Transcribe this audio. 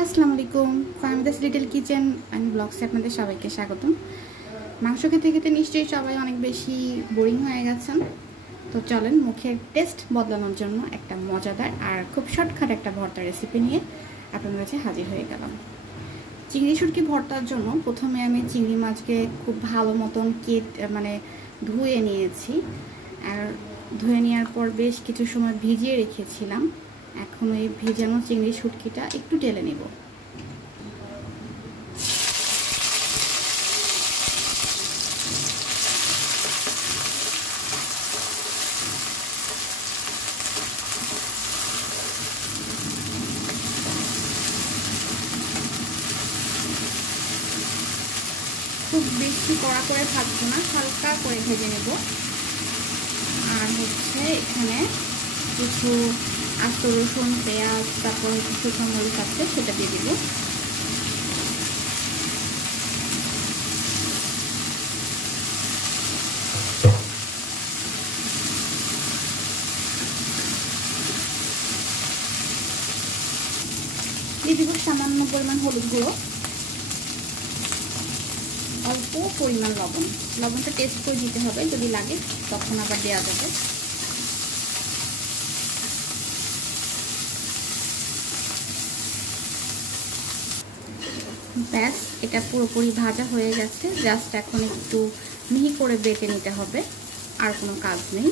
আসসালামু আলাইকুম, Fahmida's little kitchen and ব্লগসে আপনাদের সবাইকে স্বাগতম। মাংস খেতে খেতে নিশ্চয়ই সবাই অনেক বেশি বোরিং হয়ে গেছেন। তো চলেন মুখের টেস্ট বদলানোর জন্য একটা মজাদার আর খুব শর্টকাট একটা ভর্তা রেসিপি নিয়ে আপনাদের কাছে হাজির হয়ে গেলাম। চিংড়ি শুটকি ভর্তার জন্য প্রথমে আমি চিংড়ি মাছকে খুব ভালো মতন ধুয়ে নিয়েছি। আর ধুয়ে নেওয়ার পর বেশ কিছু সময় ভিজিয়ে রেখেছিলাম। এখন ওই ভেজানো চিংড়ি শুটকিটা একটু ঢেলে নেব। খুব বেশি কড়া করে ভাজবো না, হালকা করে ভেজে নেব। আর এখানে কিছু আস্ত রসুন, পেঁয়াজ, তারপর শুকনো মরিচ আছে, সেটা দিয়ে দিব। দিয়ে দিব সামান্য পরিমাণ হলুদ গুঁড়ো, অল্প পরিমাণ লবণ। লবণটা টেস্ট করে দিতে হবে, যদি লাগে তখন আবার দেওয়া যাবে। ব্যাস, এটা পুরোপুরি ভাজা হয়ে গেছে। জাস্ট এখন একটু মিহি করে বেটে নিতে হবে, আর কোনো কাজ নেই।